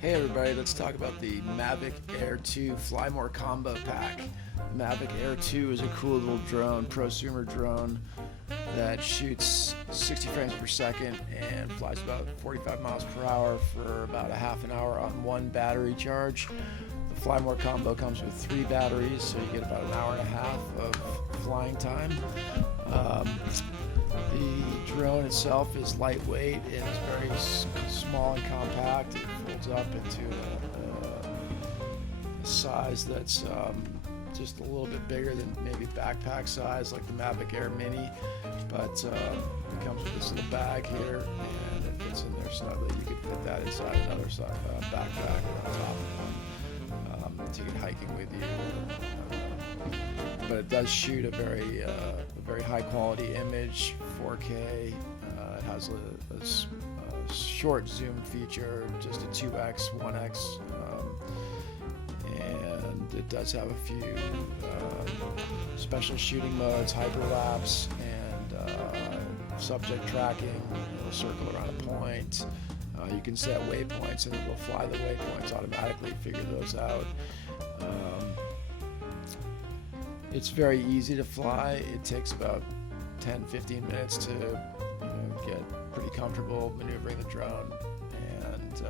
Hey everybody, let's talk about the Mavic Air 2 Fly More Combo Pack. The Mavic Air 2 is a cool little drone, prosumer drone that shoots 60 frames per second and flies about 45 miles per hour for about a half an hour on one battery charge. The Fly More Combo comes with 3 batteries, so you get about an hour and a half of flying time. The drone itself is lightweight and it's very small and compact. It folds up into a size that's just a little bit bigger than maybe backpack size, like the Mavic Air Mini. But it comes with this little bag here, and it fits in there snugly. You could fit that inside another backpack or on top of one. Take it hiking with you. But it does shoot a very high quality image, 4K. It has a short zoom feature, just a 2x, 1x, and it does have a few special shooting modes, hyperlapse and subject tracking. It'll circle around a point. You can set waypoints and it will fly the waypoints automatically, figure those out. It's very easy to fly. It takes about 10-15 minutes to get pretty comfortable maneuvering the drone, and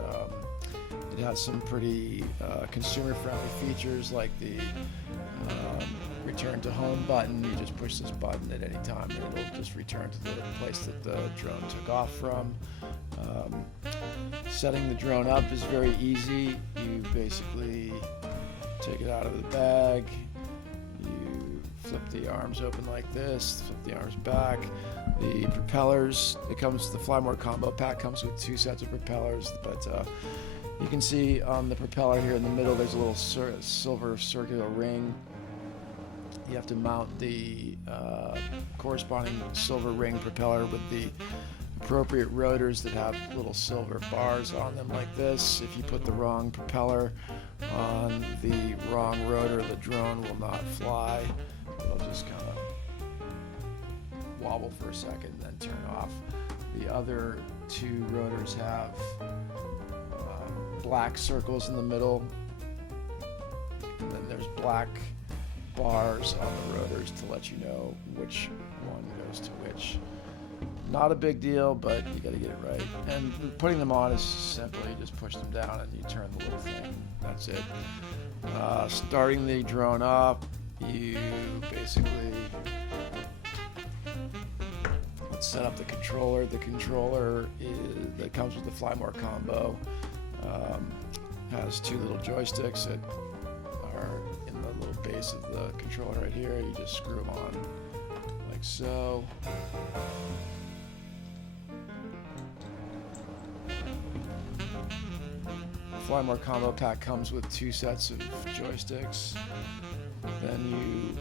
it has some pretty consumer-friendly features like the return to home button. You just push this button at any time and it'll just return to the place that the drone took off from. Setting the drone up is very easy. You basically take it out of the bag, you flip the arms open like this, flip the arms back. The propellers, the Fly More Combo Pack comes with 2 sets of propellers, but you can see on the propeller here in the middle there's a little silver circular ring. You have to mount the corresponding silver ring propeller with the appropriate rotors that have little silver bars on them like this. If you put the wrong propeller on the wrong rotor, the drone will not fly. It'll just kind of wobble for a second and then turn off. The other 2 rotors have black circles in the middle, and then there's black bars on the rotors to let you know which one goes to which. Not a big deal, but you got to get it right. And putting them on is simple. You just push them down and you turn the little thing. That's it. Starting the drone up, you basically set up the controller. The controller that comes with the Fly More Combo has 2 little joysticks that are in the little base of the controller right here. You just screw them on like so. Fly More Combo Pack comes with 2 sets of joysticks. Then you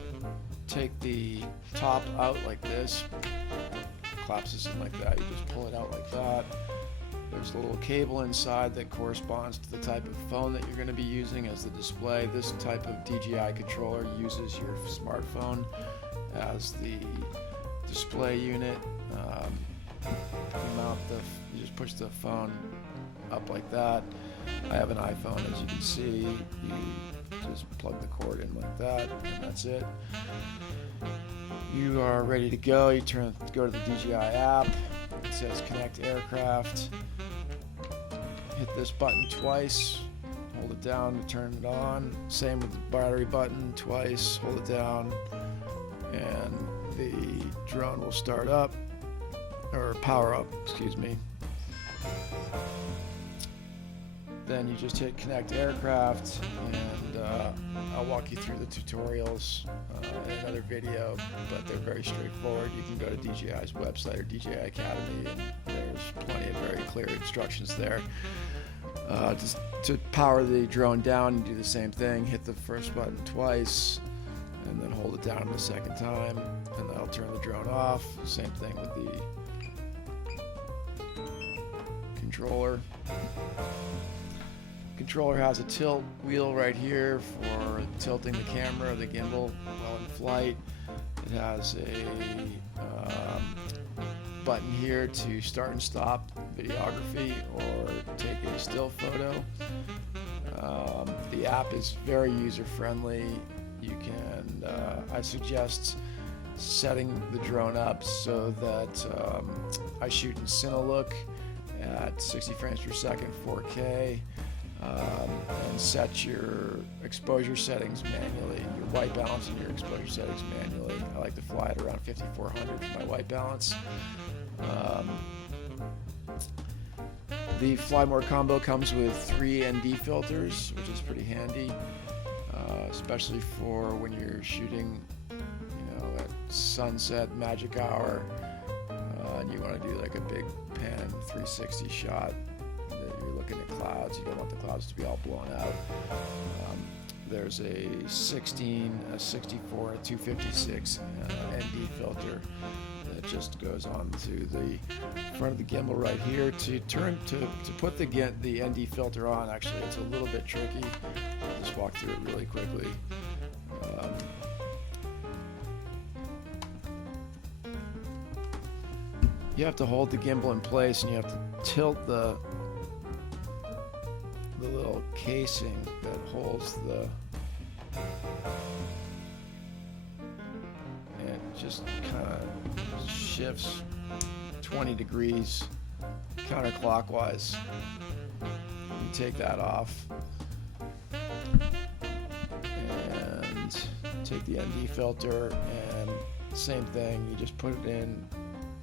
take the top out like this, collapses in like that. You just pull it out like that. There's a little cable inside that corresponds to the type of phone that you're going to be using as the display. This type of DJI controller uses your smartphone as the display unit. You just push the phone up like that. I have an iPhone, as you can see. You just plug the cord in like that, and that's it. You are ready to go. You go to the DJI app. It says Connect Aircraft. Hit this button twice. Hold it down to turn it on. Same with the battery button, twice. Hold it down, and the drone will start up, or power up, excuse me. Then you just hit Connect Aircraft, and I'll walk you through the tutorials in another video, but they're very straightforward. You can go to DJI's website or DJI Academy, and there's plenty of very clear instructions there. Just to power the drone down, you do the same thing. Hit the first button twice, and then hold it down the second time, and that'll turn the drone off. Same thing with the controller. Controller has a tilt wheel right here for tilting the camera, the gimbal while in flight. It has a button here to start and stop videography, or take a still photo. The app is very user-friendly. You can, I suggest setting the drone up so that I shoot in Cinelook at 60 frames per second, 4K, and set your exposure settings manually, your white balance and your exposure settings manually. I like to fly at around 5400 for my white balance. The Fly More combo comes with 3 ND filters, which is pretty handy, especially for when you're shooting, at sunset, magic hour, and you want to do like a big pan 360 shot. You're looking at clouds. You don't want the clouds to be all blown out. There's a 16, a 64, a 256 ND filter that just goes on to the front of the gimbal right here. To put the ND filter on, actually, it's a little bit tricky. I'll just walk through it really quickly. You have to hold the gimbal in place, and you have to tilt the little casing that holds and it just kind of shifts 20 degrees counterclockwise. You take that off and take the ND filter, and same thing, you just put it in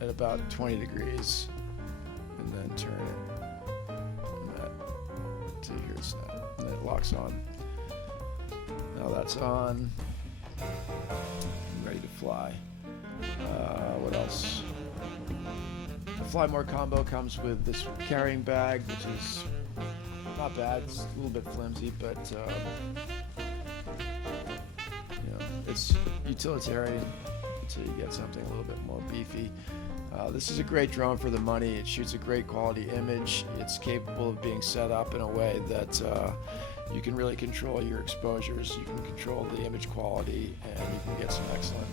at about 20 degrees and then turn it. And it locks on. Now that's on. I'm ready to fly. What else? The Fly More combo comes with this carrying bag, which is not bad. It's a little bit flimsy, but it's utilitarian until you get something a little bit more beefy. This is a great drone for the money. It shoots a great quality image. It's capable of being set up in a way that you can really control your exposures. You can control the image quality, and you can get some excellent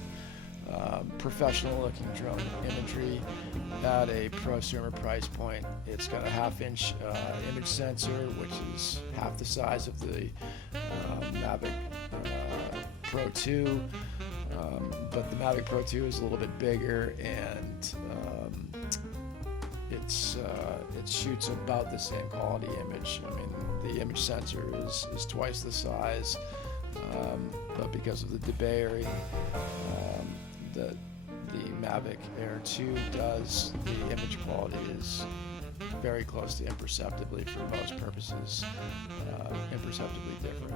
professional looking drone imagery at a prosumer price point. It's got a 1/2-inch image sensor, which is half the size of the Mavic Pro 2. But the Mavic Pro 2 is a little bit bigger, and it shoots about the same quality image. I mean, the image sensor is twice the size, but because of the debayering, the Mavic Air 2 does, the image quality is very close to imperceptibly, for most purposes, imperceptibly different.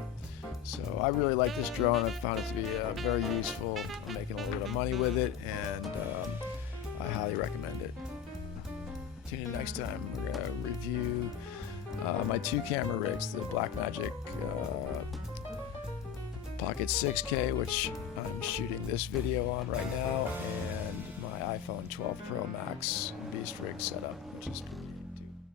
So I really like this drone. I found it to be very useful. I'm making a little bit of money with it, and I highly recommend it. Tune in next time. We're going to review my 2 camera rigs, the Blackmagic Pocket 6K, which I'm shooting this video on right now, and my iPhone 12 Pro Max Beast rig setup, which is